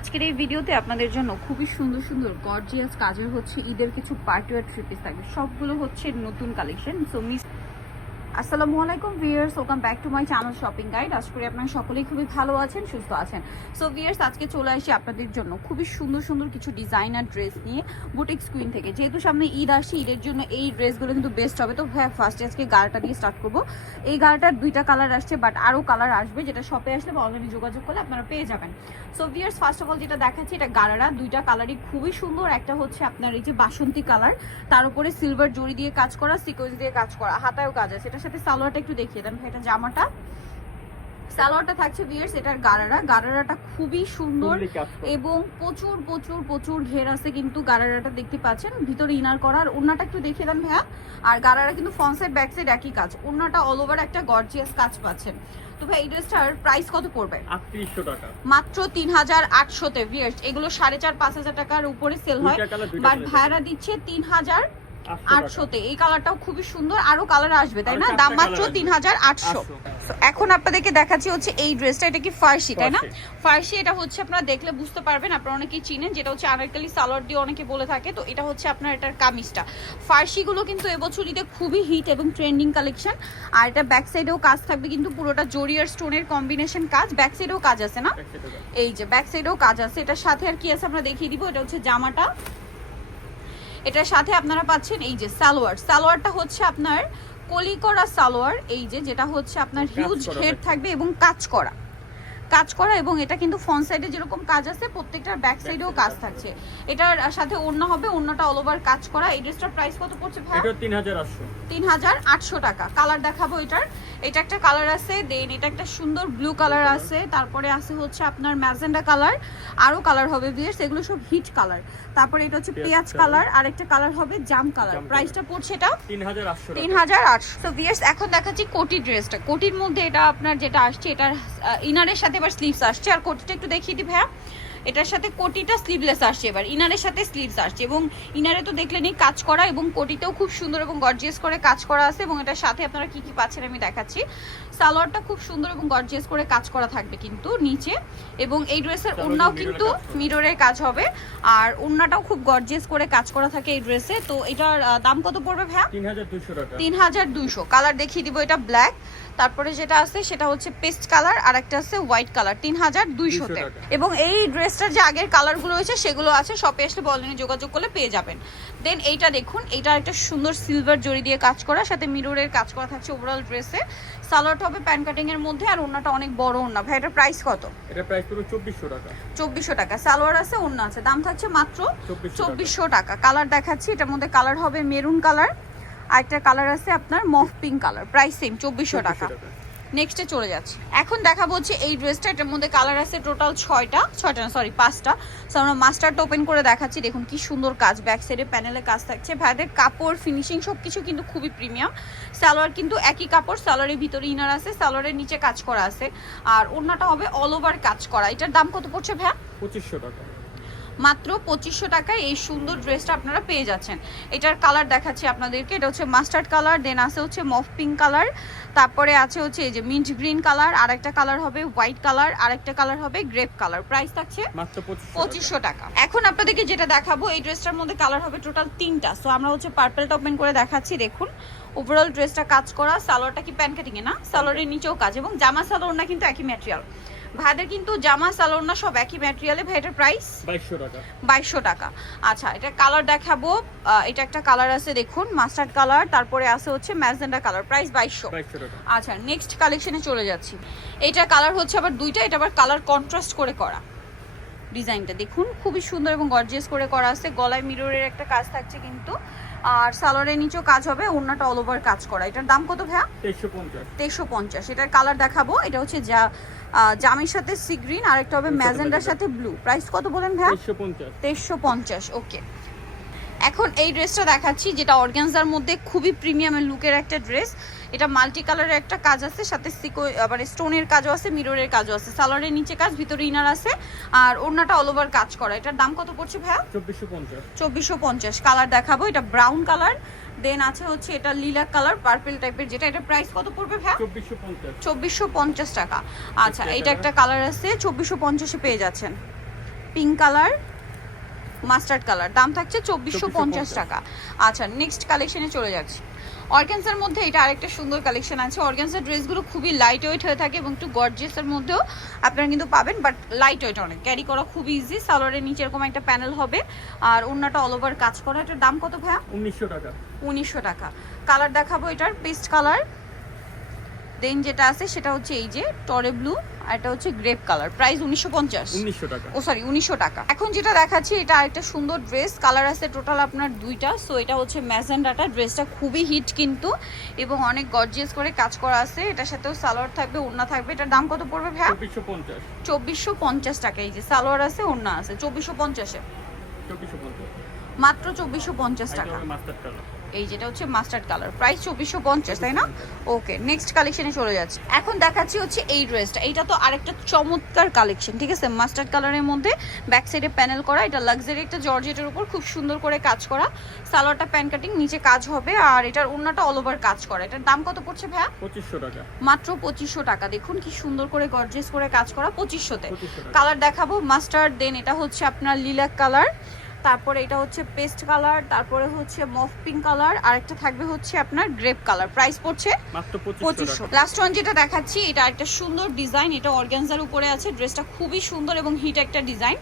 আজকের এই ভিডিওতে আপনাদের জন্য খুবই সুন্দর সুন্দর গর্জিয়াস কাজের হচ্ছে ঈদের কিছু পার্টি ওয়্যার থ্রি পিস থাকবে। সবগুলো হচ্ছে নতুন কালেকশন। সো মিস আসসালামু আলাইকুম viewers, welcome back to my channel shopping guide. আশা করি আপনারা সকলেই খুবই ভালো আছেন, সুস্থ আছেন। সো ভিউয়ার্স, আজকে চলে আসি আপনাদের জন্য খুবই সুন্দর সুন্দর কিছু ডিজাইনার ড্রেস নিয়ে বুটিক স্কুইন থেকে। যেহেতু সামনে ঈদ আসছে, ঈদের জন্য এই ড্রেসগুলো কিন্তু বেস্ট হবে। তো হ্যাঁ, ফার্স্টে আজকে গাড়াটা দিয়ে স্টার্ট করবো। এই গাড়াটার দুইটা কালার আসছে, বাট আরও কালার আসবে, যেটা শপে আসলে বা অনলাইনে যোগাযোগ করলে আপনারা পেয়ে যাবেন। So viewers, first of all যেটা দেখাচ্ছি, এটা গাড়ারা দুইটা কালারই খুবই সুন্দর। একটা হচ্ছে আপনার এই যে বাসন্তী কালার, তার উপরে সিলভার জড়ি দিয়ে কাজ করা, সিকোয়েন্স দিয়ে কাজ করা, হাতায়ও কাজ আছে। এটার সাথে সালোয়ারটা একটু দেখিয়ে দেন। এটা জামাটা, সালোয়ারটা থাকছে ভিউয়ার্স এটার গারারাটা খুবই সুন্দর এবং প্রচুর প্রচুর প্রচুর ঘের আছে কিন্তু গারারাটা দেখতে পাচ্ছেন। ভিতরে ইনার করার, ওন্নাটা একটু দেখিয়ে দেন ভাইয়া। আর গারারা কিন্তু ফ্রন্ট সাইড ব্যাক সাইড একই কাজ, ওন্নাটা অল ওভার একটা গর্জিয়াস কাজ পাচ্ছেন। তো ভাই এই ড্রেসটার প্রাইস কত পড়বে? 3800 টাকা, মাত্র 3800 তে। ভিউয়ার্স এগুলো 4500 টাকার উপরে সেল হয়, বাট ভাইরা দিচ্ছে 3800 তে। এই কালারটাও খুবই সুন্দর, আরো কালার আসবে তাই না? দাম মাত্র 3800। এখন আপনাদেরকে দেখাচ্ছি হচ্ছে এই ড্রেসটা। এটা কি ফার্সি তাই না? ফার্সি। এটা হচ্ছে আপনারা দেখলে বুঝতে পারবেন, আপনারা অনেকেই চিনেন, যেটা হচ্ছে আনারকলি সালোয়ার দিয়ে অনেকে বলে থাকে। তো এটা হচ্ছে আপনার এটার কামিজটা। ফার্সিগুলো কিন্তু এবছর ঈদে খুবই হিট এবং ট্রেন্ডিং কালেকশন। আর এটা ব্যাক সাইডেও কাজ থাকবে, কিন্তু পুরোটা জরি আর স্টোনের কম্বিনেশন কাজ। ব্যাক সাইডেও কাজ আছে না, এই যে ব্যাক সাইডেও কাজ আছে। এটার সাথে আর কি আছে আমরা দেখিয়ে দিব। এটা হচ্ছে জামাটা, এটার সাথে আপনারা পাচ্ছেন এই যে সালোয়ারটা হচ্ছে আপনার কলি করা সালোয়ার, এই যে যেটা হচ্ছে আপনার হিউজ ঘের থাকবে এবং কাজ করা এবং এটা কিন্তু ফ্রন্ট সাইডে যেরকম কাজ আছে প্রত্যেকটার ব্যাক সাইডেও কাজ থাকছে। এটার সাথে ওড়না হবে, ওড়নাটা অল ওভার কাজ করা। এই ড্রেসটার প্রাইস কত পড়ছে ভাই? এটা 3800 টাকা। কালার দেখাবো এটার। এটা একটা কালার আছে, দেন এটা একটা সুন্দর ব্লু কালার আছে, তারপরে আছে হচ্ছে আপনার ম্যাজেন্ডা কালার, আরো কালার হবে ভিউয়ার্স, এগুলো সব হিট কালার। তারপরে এটা হচ্ছে পেঁয়াজ কালার, আর একটা কালার হবে জাম কালার। প্রাইসটা পড়ছে এটা 3800। তো ভিউয়ার্স এখন দেখাচ্ছি কোটি ড্রেসটা। কোটির মধ্যে এটা আপনার যেটা আসছে, এটার ইনারের সাথে এবার স্লিভস আসছে। আর কোটিটা একটু দেখিয়ে দিই ভাইয়া। এটার সাথে কোটিটা স্লিভলেস আসছে, এবার ইনারের সাথে স্লিভস আসছে, এবং ইনারে তো দেখলেনই কাজ করা, এবং কোটিতেও খুব সুন্দর এবং গর্জিয়াস করে কাজ করা আছে। এবং এটার সাথে আপনারা কি কি পাচ্ছেন আমি দেখাচ্ছি। সালোয়ারটা খুব সুন্দর এবং গর্জিয়াস করে কাজ করা থাকবে কিন্তু নিচে, এবং এই ড্রেসের ওড়নাও কিন্তু মিররের কাজ হবে, আর ওড়নাটাও খুব গর্জিয়াস করে কাজ করা থাকে এই ড্রেসে। তো এটার দাম কত পড়বে ভাইয়া? 3200 টাকা। 3200। কালার দেখিয়ে দিব। এটা ব্ল্যাক, তারপরে যেটা আছে সেটা হচ্ছে পেস্ট কালার, আর একটা আছে হোয়াইট কালার। 3200 তে। এবং এই ড্রেসটার যে আগের কালারগুলো রয়েছে সেগুলো আছে, শপে আসলে অনলাইনে যোগাযোগ করলে পেয়ে যাবেন। দেন এইটা দেখুন, এইটা একটা সুন্দর সিলভার জড়ি দিয়ে কাজ করা, সাথে মিররের কাজ করা থাকছে ওভারঅল ড্রেসে। সালোয়ারটা হবে প্যান কাটিং এর মধ্যে, আর ওড়নাটা অনেক বড় ওড়না। ভাই এটার প্রাইস কত? এটা প্রাইস পুরো 2400 টাকা। 2400 টাকা। সালোয়ার আছে, ওড়না আছে, দাম থাকছে মাত্র 2400 টাকা। কালার দেখাচ্ছি, এটার মধ্যে কালার হবে মেরুন কালার, আর একটা কালার আছে আপনার মফ পিঙ্ক কালার। প্রাইস সেম 2400 টাকা। নেক্সটে চলে যাচ্ছে। এখন দেখাবো হচ্ছে এই ড্রেসটা। এটার মধ্যে কালার আছে টোটাল 5টা সো আমরা মাস্টারটা ওপেন করে দেখাচ্ছি। দেখুন কি সুন্দর কাজ, ব্যাক সাইডে প্যানেলে কাজ থাকছে। ভাইদের কাপড় ফিনিশিং সবকিছু কিন্তু খুবই প্রিমিয়াম। সালোয়ার কিন্তু একই কাপড়, সালোয়ারের ভিতরে ইনার আছে, সালোয়ারের নিচে কাজ করা আছে, আর ওড়নাটা হবে অল ওভার কাজ করা। এটার দাম কত পড়ছে ভাইয়া? 2500 টাকা। মাত্র 2500 টাকায় এই সুন্দর ড্রেসটা আপনারা পেয়ে যাচ্ছেন। এটার কালার দেখাচ্ছি আপনাদেরকে। এটা হচ্ছে মাস্টার্ড কালার, দেন আছে হচ্ছে মফ পিঙ্ক কালার, তারপরে আছে হচ্ছে এই যে মিন্ট গ্রিন কালার, আর একটা কালার হবে হোয়াইট কালার, আর একটা কালার হবে গ্রেপ কালার। প্রাইস থাকছে মাত্র 2500 টাকা। এখন আপনাদেরকে যেটা দেখাবো, এই ড্রেসটার মধ্যে কালার হবে টোটাল 3টা। সো আমরা হচ্ছে পার্পলটা ওপেন করে দেখাচ্ছি। দেখুন ওভারঅল ড্রেসটা কাজ করা। সালোয়ারটা কি প্যান কাটিং এ না, সালোয়ারের নিচেও কাজ, এবং জামা সালোয়ার না কিন্তু একই ম্যাটেরিয়াল। ভাইদের কিন্তু জামা সালোয়ার না সব একই ম্যাটেরিয়ালে। ভাই এটার প্রাইস 2200 টাকা। 2200 টাকা। আচ্ছা, এটা কালার দেখাবো। এটা একটা কালার আছে দেখুন মাস্টার্ড কালার, তারপরে আছে হচ্ছে ম্যাজেন্ডা কালার। প্রাইস 2200 টাকা। আচ্ছা, নেক্সট কালেকশনে চলে যাচ্ছি। এটা কালার হচ্ছে আবার দুইটা, এটা আবার কালার কন্ট্রাস্ট করে করা। ডিজাইনটা দেখুন খুবই সুন্দর এবং গর্জিয়াস করে করা আছে। গলায় মিররের একটা কাজ থাকছে কিন্তু, আর সালোয়ারের নিচেও কাজ হবে, ওড়নাটা অল ওভার কাজ করা। এটার দাম কত ভাইয়া? 2350। এটার কালার দেখাবো। এটা হচ্ছে জামের সাথে সি গ্রিন, আর একটা হবে ম্যাজেন্ডার সাথে ব্লু। প্রাইস কত বলেন ভাইয়া? 2350। ওকে, এখন এই ড্রেসটা দেখাচ্ছি, যেটা অর্গানজার মধ্যে খুবই প্রিমিয়ামের লুকের একটা ড্রেস। এটা মাল্টি কালারের একটা কাজ আছে, সাথে মানে স্টোনের কাজও আছে, মিররের কাজও আছে। সালোয়ারের নিচে কাজ, ভিতরে ইনার আছে, আর ওড়নাটা অল ওভার কাজ করা। এটার দাম কত পড়ছে ভাইয়া? 2450। কালার দেখাবো। এটা ব্রাউন কালার, দেন আছে হচ্ছে এটা লিলাক কালার, পার্পল টাইপের যেটা। এটা প্রাইস কত পড়বে ভাইয়া? 2450 টাকা। আচ্ছা, এটা একটা কালার আছে, 2450 এ পেয়ে যাচ্ছেন। পিঙ্ক কালার, মাস্টার্ড কালার, দাম থাকছে 2450 টাকা। আচ্ছা নেক্সট কালেকশনে চলে যাচ্ছি। অর্গানজার মধ্যে এটা আরেকটা সুন্দর কালেকশন আছে। অর্গানজার ড্রেসগুলো খুবই লাইট ওয়েট হয়ে থাকে এবং একটু গর্জিয়াসের মধ্যেও আপনারা কিন্তু পাবেন, বাট লাইট ওয়েট অনেক, ক্যারি করা খুব ইজি। সালোয়ারের নিচে এরকম একটা প্যানেল হবে আর ওড়নাটা অল ওভার কাজ করা। এটার দাম কত ভাইয়া? 1900 টাকা। 1900 টাকা। কালার দেখাবো, এটার পেস্ট কালার, দেন যেটা আছে সেটা হচ্ছে এই যে টরে ব্লু, আর এটা হচ্ছে গ্রেপ কালার। প্রাইস 1950 টাকা। ও সরি 1900 টাকা। এখন যেটা দেখাচ্ছি এটা আরেকটা সুন্দর ড্রেস, কালার আছে টোটাল আপনার দুইটা। সো এটা হচ্ছে ম্যাজেন্ডাটা, ড্রেসটা খুবই হিট কিন্তু এবং অনেক গর্জিয়াস করে কাজ করা আছে। এটার সাথেও সালোয়ার থাকবে, ওড়না থাকবে। এটার দাম কত পড়বে ভাইয়া? 2450 টাকা। এই যে সালোয়ার আছে, ওড়না আছে 2450 মাত্র 2450 টাকা। এই যেটা হচ্ছে মাস্টার্ড কালার, প্রাইস 2450, তাই না? ওকে নেক্সট কালেকশনে চলে যাচ্ছে। এখন দেখাচ্ছি হচ্ছে এই ড্রেসটা। এইটা তো আরেকটা চমৎকার কালেকশন, ঠিক আছে? মাস্টার্ড কালারের মধ্যে ব্যাক সাইডে প্যানেল করা, এটা লাক্সারি একটা জর্জেটের উপর খুব সুন্দর করে কাজ করা। সালোয়ারটা প্যান কাটিং, নিচে কাজ হবে আর এটার ওড়নাটা অল ওভার কাজ করা। এটার দাম কত পড়ছে ভাইয়া? 2500 টাকা। মাত্র 2500 টাকা। দেখুন কি সুন্দর করে গর্জিয়াস করে কাজ করা, 2500-তে। কালার দেখাবো, মাস্টার্ড, দেন এটা হচ্ছে আপনার লিলাক কালার, তারপরে এটা হচ্ছে পেস্ট কালার, তারপরে হচ্ছে মফ পিঙ্ক কালার, আর একটা থাকবে হচ্ছে আপনার গ্রেপ কালার। প্রাইস পড়ছে মাত্র 2500। লাস্ট ওয়ান যেটা দেখাচ্ছি এটা একটা সুন্দর ডিজাইন, এটা অর্গানজার উপরে আছে। ড্রেসটা খুবই সুন্দর এবং হিট একটা ডিজাইন।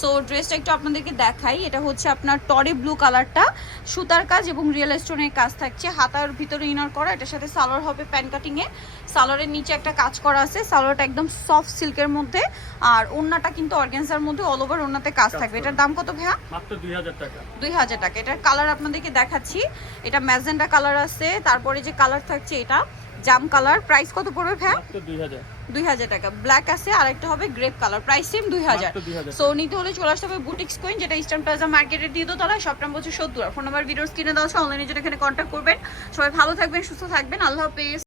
সো ড্রেসটা একটু আপনাদেরকে দেখাই। এটা হচ্ছে আপনার টরে ব্লু কালারটা, সুতার কাজ এবং রিয়েল স্টোনের কাজ থাকছে, হাতার ভিতরে ইনার করা। এটার সাথে সালোয়ার হবে প্যান কাটিং এ, সালোয়ারের নিচে একটা কাজ করা আছে। সালোয়ারটা একদম সফট সিল্কের মধ্যে আর ওড়নাটা কিন্তু অর্গানজার মধ্যে অল ওভার ওড়নাতে কাজ থাকবে। এটার দাম কত ভাইয়া? মাত্র 2000 টাকা। 2000 টাকা। এটার কালার আপনাদেরকে দেখাচ্ছি, এটা ম্যাজেন্ডা কালার আছে, তারপরে যে কালার থাকছে এটা জাম কালার। প্রাইস কত পড়বে ভাইয়া? মাত্র 2000। 2000 টাকা। ব্ল্যাক আছে আর একটা হবে grape colour, price same 2000। So নিতে হলে চলে আসতে হবে বুটিক্স কুইন, যেটা ইস্টার্ন প্লাজা মার্কেটের দ্বিতীয়তলায়, শপ নাম্বার হচ্ছে 70। ফোন নাম্বার ভিডিওস কিনে দেওয়া আছে, অনলাইনে যেটা এখানে কন্ট্যাক্ট করবেন। সবাই ভালো থাকবেন, সুস্থ থাকবেন, আল্লাহ হাফেজ।